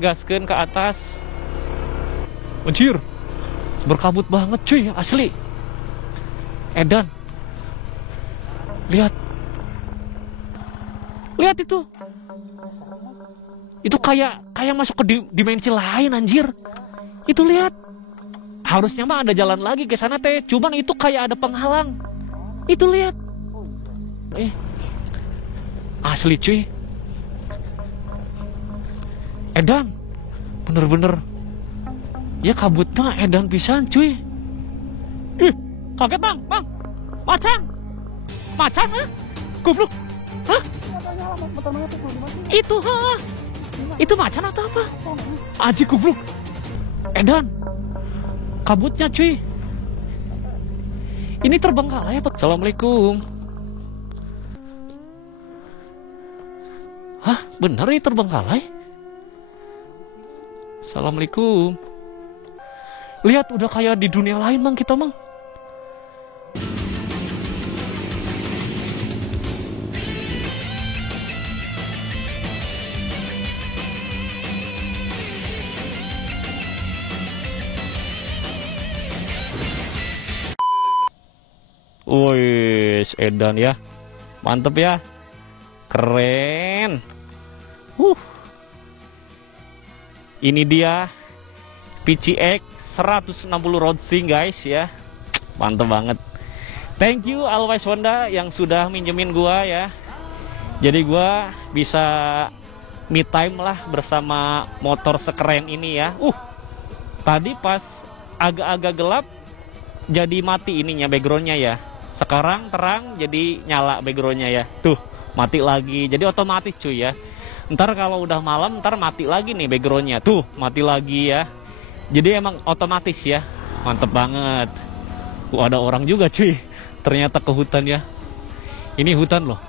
gaskeun ke atas. Anjir, berkabut banget cuy, asli. Edan, lihat itu kayak masuk ke dimensi lain anjir. Itu lihat, harusnya mah ada jalan lagi ke sana teh, cuman itu kayak ada penghalang. Itu lihat, asli cuy. Edan, bener-bener ya kabutnya edan pisan cuy. Ih, kaget bang, macan, goblok, itu macan atau apa? Aji goblok, edan, kabutnya cuy. Ini terbengkalai apa? Assalamualaikum. Hah, bener ini terbengkalai? Assalamualaikum. Lihat, udah kayak di dunia lain mang kita mang. Wih, edan ya, mantep ya, keren. Ini dia PCX 160 Racing guys ya, mantep banget. Thank you Always Honda yang sudah minjemin gua ya. Jadi gua bisa me time lah bersama motor sekeren ini ya. Tadi pas agak-agak gelap jadi mati ininya, backgroundnya ya. Sekarang terang jadi nyala backgroundnya ya. Tuh, mati lagi. Jadi otomatis cuy ya. Ntar kalau udah malam ntar mati lagi nih backgroundnya. Tuh, mati lagi ya. Jadi emang otomatis ya. Mantep banget. Ada orang juga cuy. Ternyata ke hutan ya. Ini hutan loh.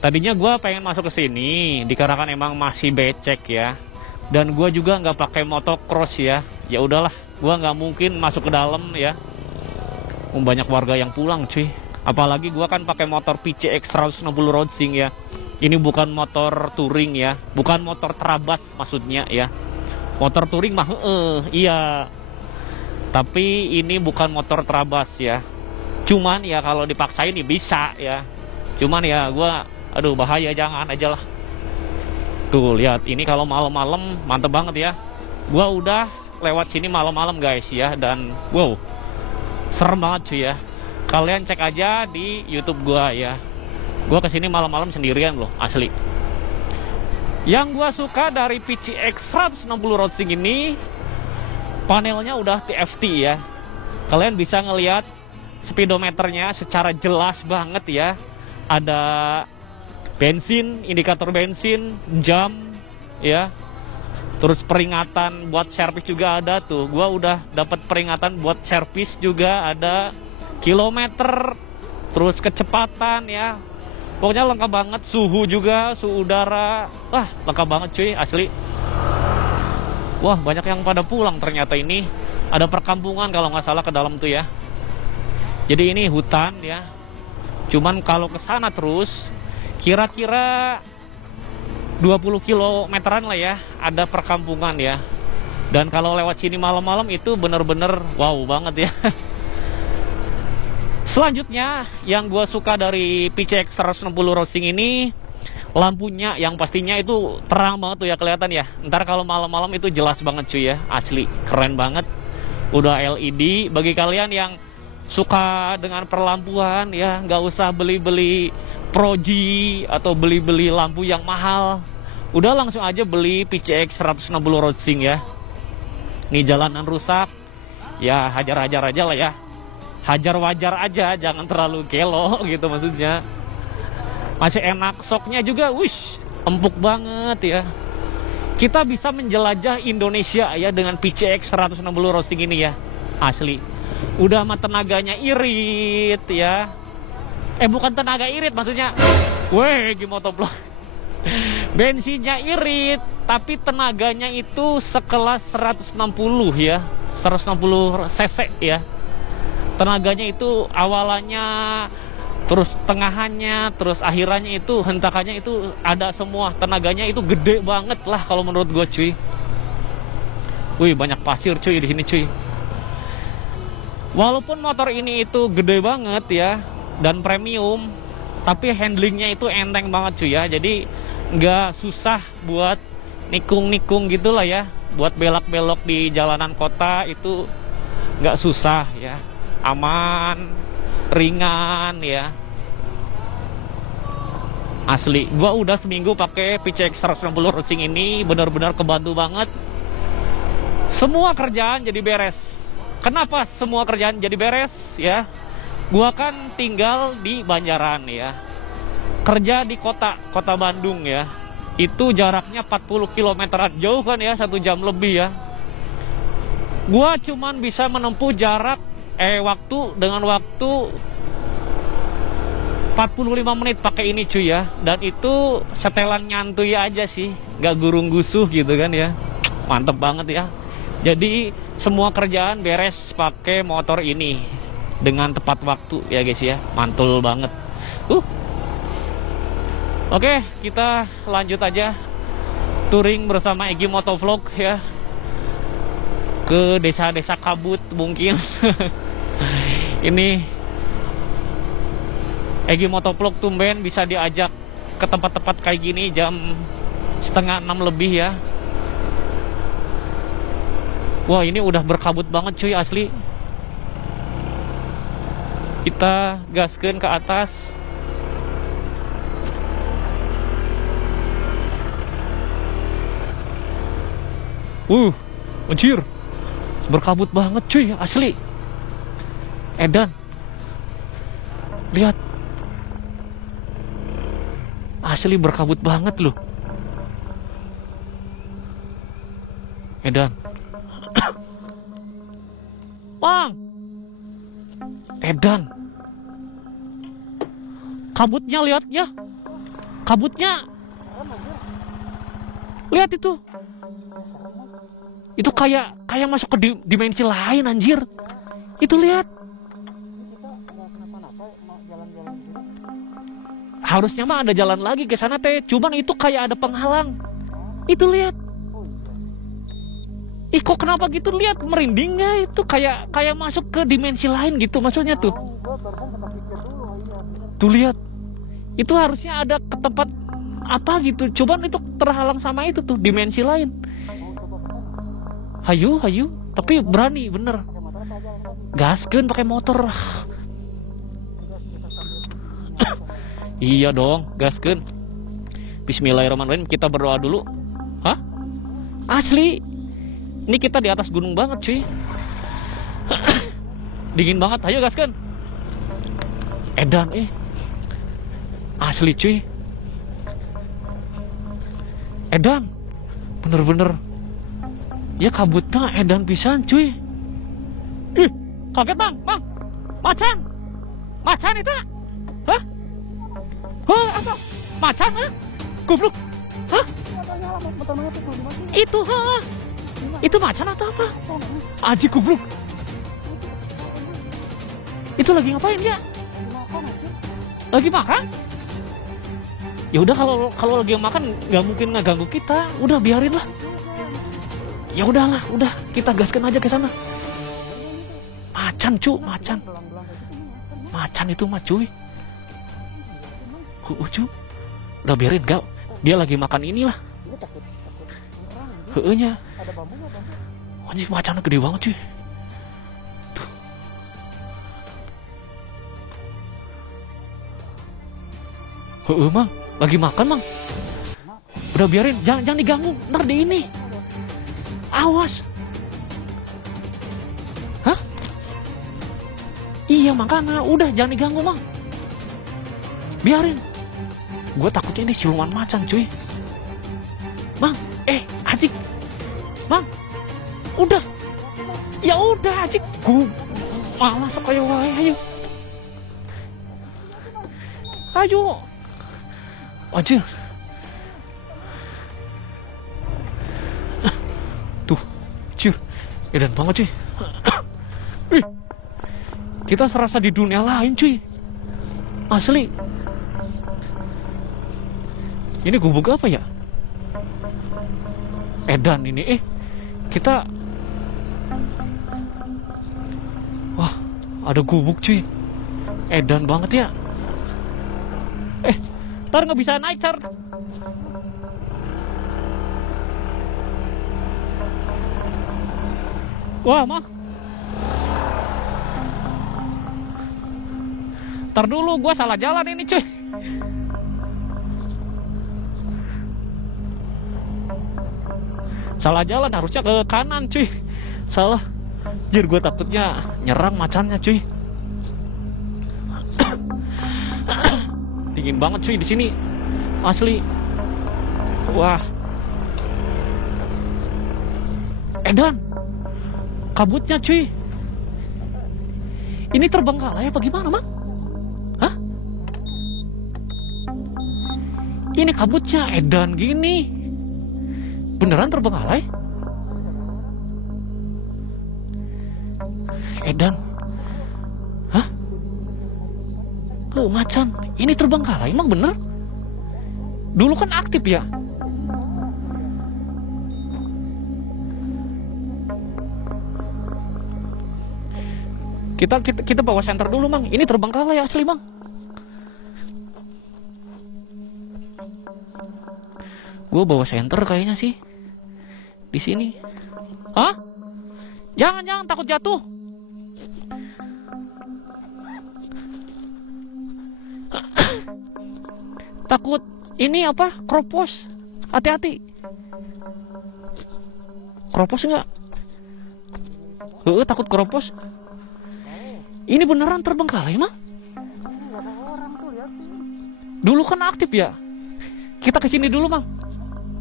Tadinya gua pengen masuk ke sini, dikarenakan emang masih becek ya. Dan gua juga nggak pakai motocross ya. Ya udahlah, gua nggak mungkin masuk ke dalam ya. Banyak warga yang pulang cuy. Apalagi gua kan pakai motor PCX 160 Racing ya. Ini bukan motor touring ya, bukan motor terabas maksudnya ya. Motor touring mah iya. Tapi ini bukan motor terabas ya. Cuman ya kalau dipaksain nih bisa ya. Cuman ya gua aduh bahaya, jangan aja lah. Tuh lihat, ini kalau malam-malam mantep banget ya. Gua udah lewat sini malam-malam guys ya, dan wow, serem banget cuy ya. Kalian cek aja di YouTube gua ya. Gua kesini malam-malam sendirian loh, asli. Yang gua suka dari PCX 160 Racing ini, panelnya udah TFT ya. Kalian bisa ngelihat speedometernya secara jelas banget ya. Ada bensin, indikator bensin, jam ya. Terus peringatan buat servis juga ada tuh. Gua udah dapat peringatan buat servis juga, ada kilometer, terus kecepatan ya. Pokoknya lengkap banget, suhu juga, suhu udara. Wah, lengkap banget cuy, asli. Wah, banyak yang pada pulang ternyata ini. Ada perkampungan kalau nggak salah ke dalam tuh ya. Jadi ini hutan ya. Cuman kalau ke sana terus, kira-kira 20 kilometeran lah ya, ada perkampungan ya. Dan kalau lewat sini malam-malam itu bener-bener wow banget ya. Selanjutnya yang gue suka dari PCX 160 Racing ini, lampunya yang pastinya itu terang banget tuh ya, kelihatan ya. Ntar kalau malam-malam itu jelas banget cuy ya, asli keren banget. Udah LED. Bagi kalian yang suka dengan perlampuan ya, nggak usah beli-beli Proji atau beli-beli lampu yang mahal. Udah langsung aja beli PCX 160 Racing ya. Nih jalanan rusak ya, hajar-hajar aja lah ya. Hajar wajar aja, jangan terlalu gelo gitu maksudnya. Masih enak, soknya juga wish, empuk banget ya. Kita bisa menjelajah Indonesia ya dengan PCX 160 Racing ini ya, asli. Udah mah tenaganya irit ya. Bukan tenaga irit maksudnya. Weh, gimotoblok. Bensinnya irit, tapi tenaganya itu sekelas 160 ya. 160 cc ya. Tenaganya itu awalannya, terus tengahannya, terus akhirannya itu, hentakannya itu ada semua. Tenaganya itu gede banget lah kalau menurut gue cuy. Wih, banyak pasir cuy di sini cuy. Walaupun motor ini itu gede banget ya dan premium, tapi handlingnya itu enteng banget cuy ya. Jadi nggak susah buat nikung-nikung gitulah ya. Buat belok-belok di jalanan kota itu nggak susah ya. Aman, ringan ya. Asli, gua udah seminggu pakai PCX 160 racing ini, benar-benar kebantu banget. Semua kerjaan jadi beres. Kenapa semua kerjaan jadi beres ya? Gua kan tinggal di Banjaran ya. Kerja di kota Bandung ya. Itu jaraknya 40 kilometeran, jauh kan ya, 1 jam lebih ya. Gua cuman bisa menempuh jarak waktu dengan waktu 45 menit pakai ini cuy ya. Dan itu setelan nyantui aja sih, nggak gurung gusuh gitu kan ya. Mantep banget ya. Jadi semua kerjaan beres pakai motor ini dengan tepat waktu ya guys ya. Mantul banget. Oke, kita lanjut aja touring bersama Egy Motovlog ya. Ke desa-desa kabut mungkin. Ini Egy Motovlog tumben bisa diajak ke tempat-tempat kayak gini jam 5:30 lebih ya. Wah, ini udah berkabut banget cuy asli. Kita gaskeun ke atas. Anjir. Berkabut banget cuy asli. Edan. Lihat. Asli berkabut banget loh. Edan. Bang. Edan. Kabutnya lihat ya. Kabutnya. Lihat itu. Itu kayak masuk ke dimensi lain anjir. Itu lihat. Harusnya mah ada jalan lagi ke sana teh. Cuman itu kayak ada penghalang. Itu lihat. Ih, kok kenapa gitu, lihat merindingnya itu kayak masuk ke dimensi lain gitu maksudnya tuh. Tuh lihat. Itu harusnya ada ke tempat apa gitu. Cuman itu terhalang sama itu tuh dimensi lain. Hayu. Tapi berani bener. Gaskeun pakai motor. Iya dong, gaskeun. Bismillahirrahmanirrahim, kita berdoa dulu. Hah? Asli. Ini kita di atas gunung banget cuy. Dingin banget, ayo gaskeun. Edan asli cuy. Edan. Bener-bener. Ya kabutnya edan pisan cuy. Ih, kaget bang. Macan itu. Hah? Apa? Macan goblok. Hah? Itu itu macan atau apa? Aji goblok. Itu lagi ngapain ya? Lagi makan? Ya udah, kalau lagi makan nggak mungkin ngeganggu kita. Udah biarin lah. Ya udahlah, udah kita gaskan aja ke sana. Macan cu, macan itu mah cuy. Cu, udah biarin gak? Dia lagi makan inilah. Nya. Anjing, macannya gede banget cuy. Tuh. Mang, lagi makan mang. Udah biarin, jangan diganggu, ntar di ini. Awas. Hah? Iya makanya, udah jangan diganggu mang. Biarin. Gue takutnya ini siluman macan cuy. Mang, Ajik. Mang, udah. Ya udah Ajik. Gue malas kayak wae, ayo. Anjir. Tuh, cuy. Edan banget cuy. Kita serasa di dunia lain cuy. Asli. Ini gubuk apa ya? Edan ini. Kita Wah, ada gubuk cuy. Edan banget ya. Ntar nggak bisa naik, Car. Wah, mah. Ntar dulu, gua salah jalan ini cuy. Salah jalan, harusnya ke kanan cuy. Salah. Jir, gue takutnya nyerang macannya cuy. Dingin banget cuy di sini. Asli. Wah. Edan. Kabutnya cuy. Ini terbengkalai apa gimana, Mang? Hah? Ini kabutnya edan gini. Beneran terbengkalai? Edan. Hah? Oh, macan. Ini terbengkalai emang bener? Dulu kan aktif ya? Kita bawa senter dulu, Mang. Ini terbengkalai asli, Mang. Gue bawa senter kayaknya sih. Di sini. Hah? Jangan takut jatuh. Takut ini apa? Kropos. Hati-hati. Kropos enggak? Takut kropos. Ini beneran terbengkalai, Mah? Dulu kan aktif ya? Kita kesini dulu, Mang.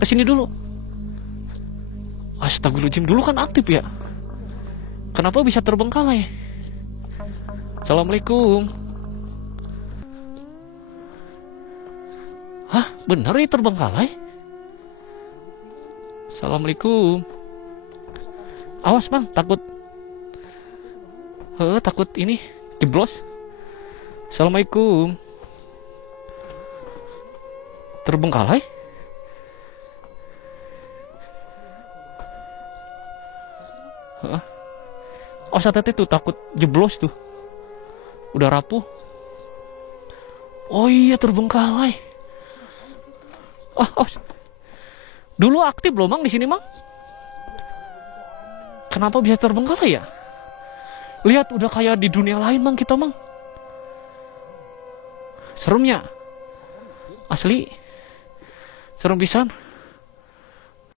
Kesini dulu. Astagfirullahaladzim, dulu kan aktif ya? Kenapa bisa terbengkalai? Assalamualaikum. Hah? Bener ini terbengkalai? Assalamualaikum. Awas, Bang, takut. Takut ini jeblos. Assalamualaikum. Terbengkalai? Oh, hati-hati tuh, takut jeblos tuh. Udah rapuh. Oh iya, terbengkalai. Dulu aktif loh, Mang, di sini, Mang. Kenapa bisa terbengkalai ya? Lihat, udah kayak di dunia lain, Mang, kita, Mang. Seremnya. Asli. Serem pisan.